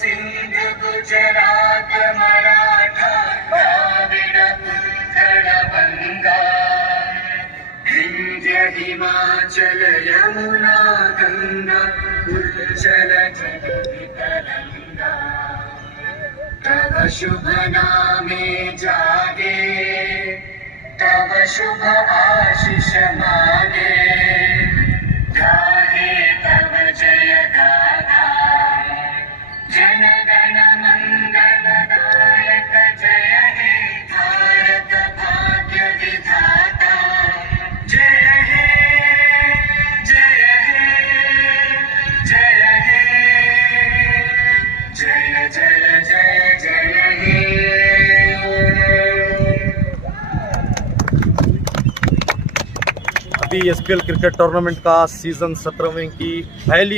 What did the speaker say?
सिंध गुजरात मराठा द्राविड उत्कल बंगा विंध्य हिमाचल यमुना गंगा उज्जल तरंगा तव शुभ नामे जागे तव शुभ आशीष मागे गाहे तव जय गाथा जन गण मंगल दायक जय हे भारत भाग्य विधाता जय हे जय हे जय हे जय जय जय जय हे। अभी एसपीएल क्रिकेट टूर्नामेंट का सीजन 17वें की पहली